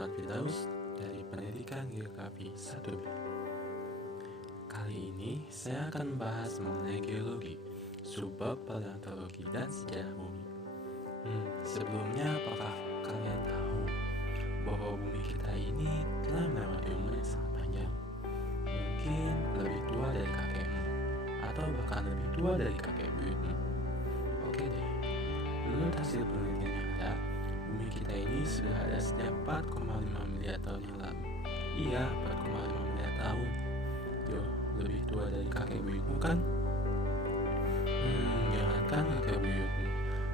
Irfan Firdaus dari Pendidikan Geografi 1B. Kali ini saya akan membahas mengenai geologi, subbab paleontologi dan sejarah bumi. Sebelumnya, apakah kalian tahu bahwa bumi kita ini telah melewati umur yang sangat panjang? Mungkin lebih tua dari kakekmu, atau bahkan lebih tua dari kakek buyutmu. Oke deh, menurut hasil penelitian yang ada, bumi kita ini sudah ada sejak 4,5 miliar tahun yang lalu. Iya, 4,5 miliar tahun. Yo, lebih tua dari kakek buyutmu kan? Jangankan kakek buyutmu.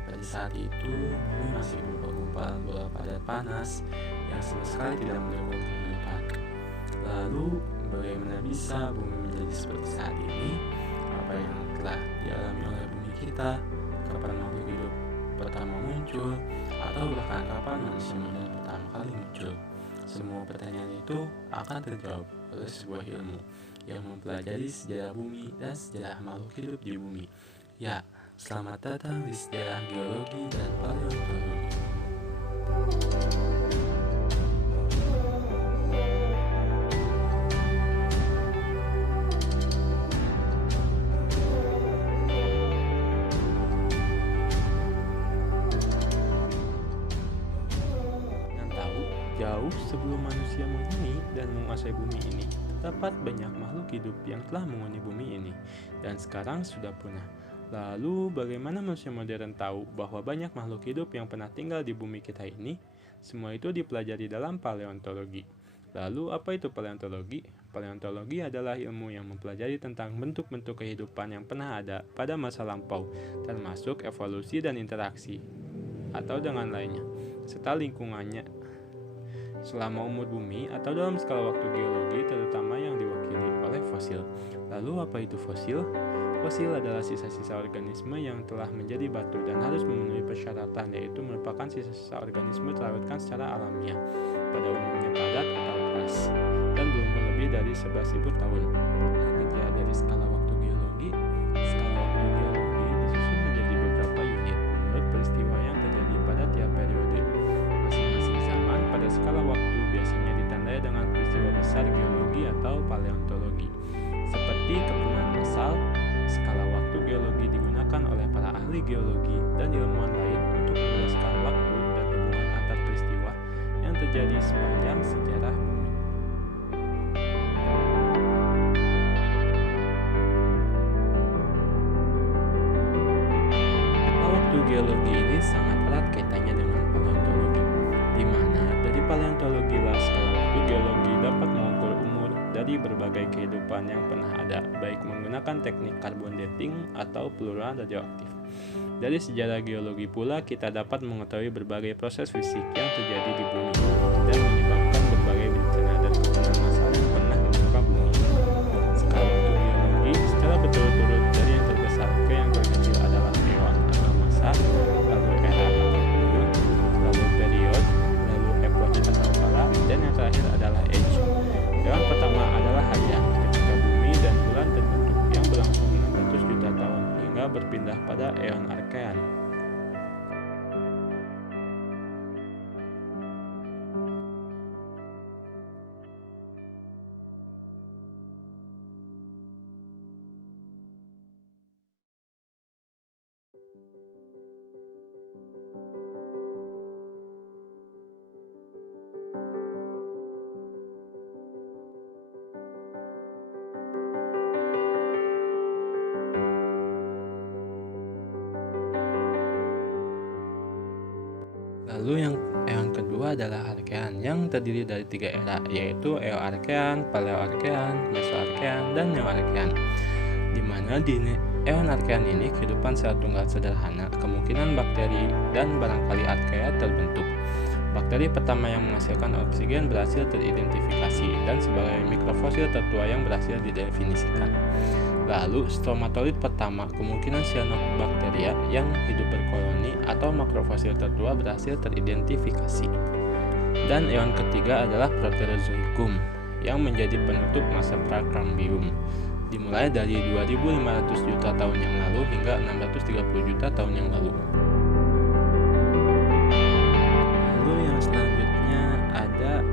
Pada saat itu, bumi masih berupa gumpalan bola padat panas yang sama sekali tidak mendukung kehidupan. Lalu, bagaimana bisa bumi menjadi seperti saat ini? Apa yang telah dialami oleh bumi kita? Kapan makhluk hidup pertama muncul? Atau bahkan kapan manusia modern pertama kali muncul? Semua pertanyaan itu akan terjawab oleh sebuah ilmu yang mempelajari sejarah bumi dan sejarah makhluk hidup di bumi. Ya, selamat datang di sejarah geologi dan paleontologi. Jauh sebelum manusia menghuni dan menguasai bumi ini, terdapat banyak makhluk hidup yang telah menghuni bumi ini dan sekarang sudah punah. Lalu, bagaimana manusia modern tahu bahwa banyak makhluk hidup yang pernah tinggal di bumi kita ini? Semua itu dipelajari dalam paleontologi. Lalu, apa itu paleontologi? Paleontologi adalah ilmu yang mempelajari tentang bentuk-bentuk kehidupan yang pernah ada pada masa lampau, termasuk evolusi dan interaksi, atau dengan lainnya, serta lingkungannya selama umur bumi atau dalam skala waktu geologi, terutama yang diwakili oleh fosil. Lalu apa itu fosil? Fosil adalah sisa-sisa organisme yang telah menjadi batu dan harus memenuhi persyaratan, yaitu merupakan sisa-sisa organisme terawetkan secara alamiah, pada umumnya padat atau keras, dan berumur lebih dari 11.000 tahun. Kerja dari skala waktu geologi, skala waktu geologi disusun menjadi beberapa unit menurut peristiwa yang terjadi pada tiap periode. Masing-masing zaman pada skala waktu biasanya ditandai dengan peristiwa besar geologi atau paleontologi. Seperti kepunahan massal, skala waktu geologi digunakan oleh para ahli geologi dan ilmuwan lain untuk menjelaskan waktu dan hubungan antar peristiwa yang terjadi sepanjang sejarah bumi. Waktu geologi ini sangat erat kaitannya dengan paleontologi, di mana dari paleontologi lah skala waktu geologi dapat mengukur umur dari berbagai kehidupan yang pernah ada, baik menggunakan teknik carbon dating atau peluruhan radioaktif. Dari sejarah geologi pula kita dapat mengetahui berbagai proses fisik yang terjadi di bumi dan menyebabkan berbagai bencana dan kepunahan massal yang pernah menimpa bumi. Skala waktu geologi secara berturut-turut dari yang terbesar ke yang terkecil adalah eon atau masa, lalu era atau kurun, lalu period, lalu epoch atau kala, dan yang terakhir adalah age. Eon pertama adalah harian, ketika bumi dan bulan terbentuk, yang berlangsung 600 juta tahun hingga berpindah pada eon archean. Lalu yang eon kedua adalah Archean yang terdiri dari 3 era, yaitu Eoarchean, Paleoarchean, Mesoarchean, dan Neoarchean. Di mana di eon Archean ini kehidupan secara tunggal sederhana, kemungkinan bakteri dan barangkali archaea terbentuk. Bakteri pertama yang menghasilkan oksigen berhasil teridentifikasi dan sebagai mikrofosil tertua yang berhasil didefinisikan. Lalu stromatolith pertama, kemungkinan cyanobacteria yang hidup berkoloni atau makrofosil tertua berhasil teridentifikasi. Dan eon ketiga adalah Proterozoikum yang menjadi penutup masa Precambrium, dimulai dari 2.500 juta tahun yang lalu hingga 630 juta tahun yang lalu. Lalu yang selanjutnya ada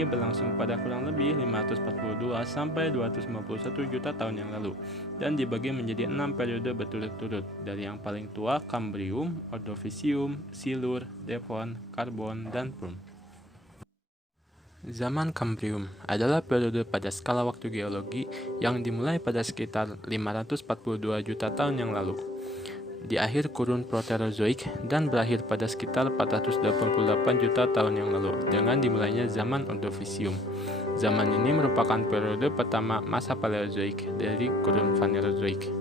ini berlangsung pada kurang lebih 542 sampai 251 juta tahun yang lalu dan dibagi menjadi 6 periode berturut-turut dari yang paling tua Kambrium, Ordovisium, Silur, Devon, Karbon, dan Perm. Zaman Kambrium adalah periode pada skala waktu geologi yang dimulai pada sekitar 542 juta tahun yang lalu di akhir kurun Proterozoik dan berakhir pada sekitar 488 juta tahun yang lalu dengan dimulainya zaman Ordovisium. Zaman ini merupakan periode pertama masa Paleozoik dari kurun Phanerozoik.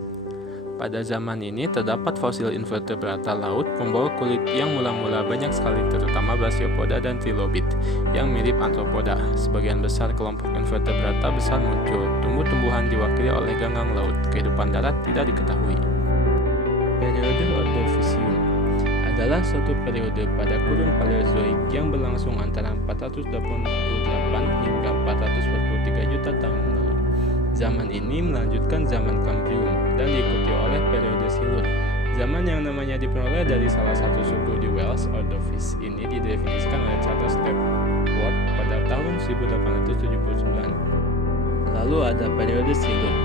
Pada zaman ini terdapat fosil invertebrata laut membawa kulit yang mula-mula banyak sekali, terutama Brachiopoda dan Trilobit yang mirip Arthropoda. Sebagian besar kelompok invertebrata besar muncul. Tumbuh-tumbuhan diwakili oleh ganggang laut. Kehidupan darat tidak diketahui. Periode Ordovisium adalah suatu periode pada kurun Paleozoik yang berlangsung antara 488 hingga 443 juta tahun lalu. Zaman ini melanjutkan zaman Kambrium dan diikuti oleh periode Silur. Zaman yang namanya diperoleh dari salah satu suku di Wales, Ordovis. Ini didefinisikan oleh Charles Stepworth pada tahun 1879. Lalu ada periode Silur,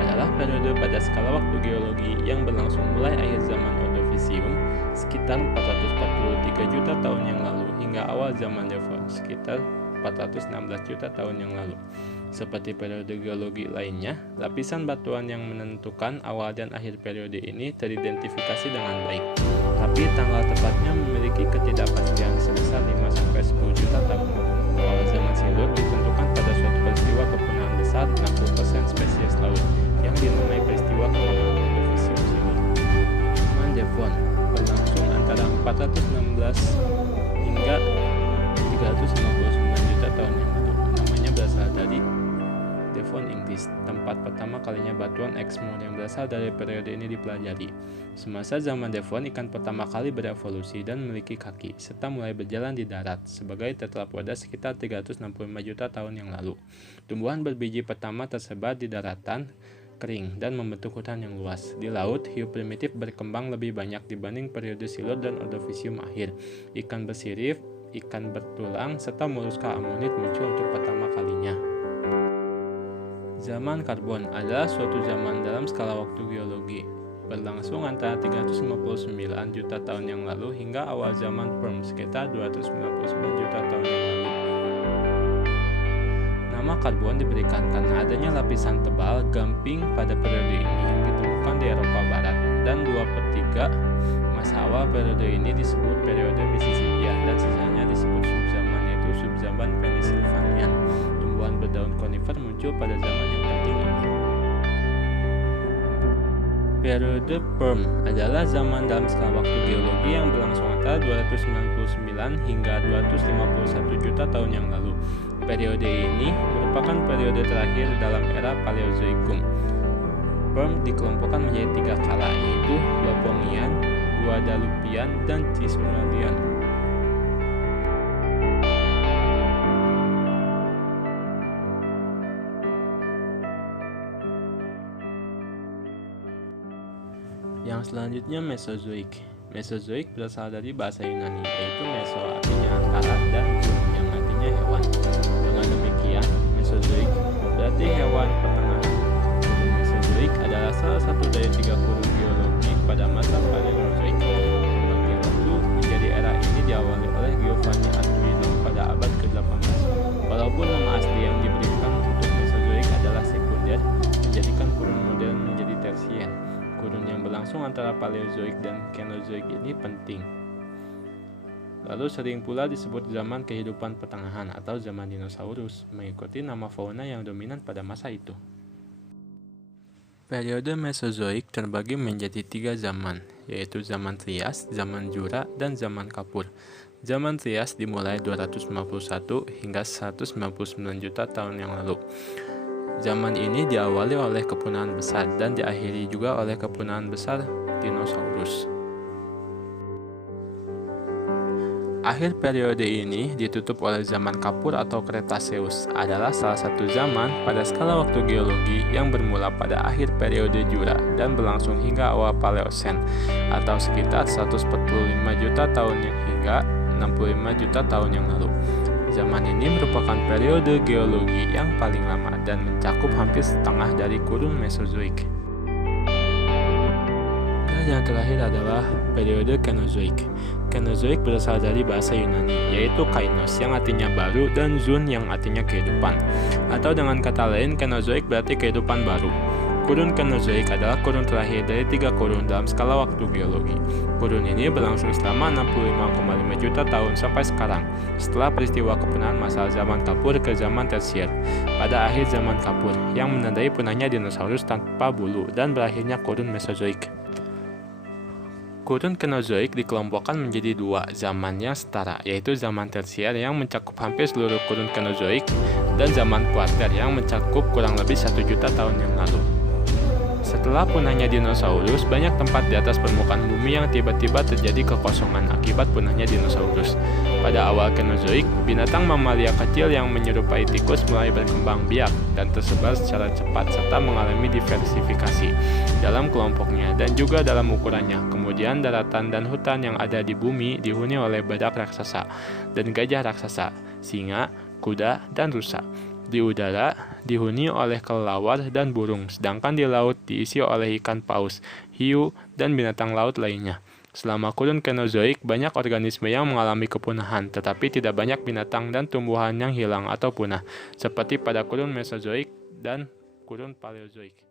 adalah periode pada skala waktu geologi yang berlangsung mulai akhir zaman Ordovisium sekitar 443 juta tahun yang lalu hingga awal zaman Devon sekitar 416 juta tahun yang lalu. Seperti periode geologi lainnya, lapisan batuan yang menentukan awal dan akhir periode ini teridentifikasi dengan baik. Tapi tanggal tepatnya memiliki ketidakpastian sebesar 5-10 juta tahun. Awal zaman Silur ditentukan pada suatu peristiwa kepunahan besar 60% spesies laut yang dinamai peristiwa kepunahan Ordovisium Silur. Zaman Devon berlangsung antara 416 hingga 359 juta tahun yang lalu. Namanya berasal dari Devon, Inggris, tempat pertama kalinya batuan Exmoor yang berasal dari periode ini dipelajari. Semasa zaman Devon, ikan pertama kali berevolusi dan memiliki kaki, serta mulai berjalan di darat sebagai tetrapoda sekitar 365 juta tahun yang lalu. Tumbuhan berbiji pertama tersebar di daratan kering dan membentuk hutan yang luas. Di laut, hiu primitif berkembang lebih banyak dibanding periode Silur dan Ordovisium akhir. Ikan bersirip, ikan bertulang, serta moluska amonit muncul untuk pertama kalinya. Zaman Karbon adalah suatu zaman dalam skala waktu geologi, berlangsung antara 359 juta tahun yang lalu hingga awal zaman Perm sekitar 299 juta tahun yang lalu. Nama karbon diberikan karena adanya lapisan tebal gamping pada periode ini yang ditemukan di Eropa Barat, dan 2/3 masa awal periode ini disebut periode Mississippian dan sisanya disebut subzaman, yaitu subzaman Pennsylvanian. Tumbuhan berdaun konifer muncul pada zaman yang penting ini. Periode Perm adalah zaman dalam skala waktu geologi yang berlangsung antara 299 hingga 251 juta tahun yang lalu. Periode ini merupakan periode terakhir dalam era Paleozoikum. Perm dikelompokkan menjadi 3 kala, yaitu Lopongian, Guadalupian, dan Tismalian. Yang selanjutnya Mesozoik. Mesozoik berasal dari bahasa Yunani, yaitu meso artinya antara dan zoon yang artinya hewan. Dengan demikian, Mesozoik berarti hewan pertengahan. Kurun Mesozoik adalah salah satu dari 3 kurun geologi pada masa Paleozoik. Pembagian waktu menjadi era ini diawali oleh Giovanni Arduino pada abad ke-18. Walaupun nama asli yang diberikan untuk Mesozoik adalah sekunder, menjadikan kurun modern menjadi tersier. Kurun yang berlangsung antara Paleozoik dan Kenozoik ini penting. Lalu sering pula disebut zaman kehidupan pertengahan atau zaman dinosaurus, mengikuti nama fauna yang dominan pada masa itu. Periode Mesozoik terbagi menjadi 3 zaman, yaitu zaman Trias, zaman Jura, dan zaman Kapur. Zaman Trias dimulai 251 hingga 199 juta tahun yang lalu. Zaman ini diawali oleh kepunahan besar dan diakhiri juga oleh kepunahan besar dinosaurus. Akhir periode ini ditutup oleh zaman Kapur atau Cretaceous, adalah salah satu zaman pada skala waktu geologi yang bermula pada akhir periode Jura dan berlangsung hingga awal Paleosen atau sekitar 145 juta tahun hingga 65 juta tahun yang lalu. Zaman ini merupakan periode geologi yang paling lama dan mencakup hampir setengah dari kurun Mesozoik. Dan yang terakhir adalah periode Kenozoik. Kenozoik berasal dari bahasa Yunani, yaitu kainos yang artinya baru dan zoon yang artinya kehidupan. Atau dengan kata lain, Kenozoik berarti kehidupan baru. Kurun Kenozoik adalah kurun terakhir dari 3 kurun dalam skala waktu geologi. Kurun ini berlangsung selama 65,5 juta tahun sampai sekarang, setelah peristiwa kepunahan masa zaman Kapur ke zaman Tersier, pada akhir zaman Kapur, yang menandai punahnya dinosaurus tanpa bulu dan berakhirnya kurun Mesozoik. Kurun Kenozoik dikelompokkan menjadi 2 zaman yang setara, yaitu zaman Tersier yang mencakup hampir seluruh kurun Kenozoik dan zaman Kuarter yang mencakup kurang lebih 1 juta tahun yang lalu. Setelah punahnya dinosaurus, banyak tempat di atas permukaan bumi yang tiba-tiba terjadi kekosongan akibat punahnya dinosaurus. Pada awal Kenozoik, binatang mamalia kecil yang menyerupai tikus mulai berkembang biak dan tersebar secara cepat serta mengalami diversifikasi dalam kelompoknya dan juga dalam ukurannya. Kemudian daratan dan hutan yang ada di bumi dihuni oleh badak raksasa dan gajah raksasa, singa, kuda, dan rusa. Di udara dihuni oleh kelelawar dan burung, sedangkan di laut diisi oleh ikan paus, hiu, dan binatang laut lainnya. Selama kurun Kenozoik, banyak organisme yang mengalami kepunahan, tetapi tidak banyak binatang dan tumbuhan yang hilang atau punah, seperti pada kurun Mesozoik dan kurun Paleozoik.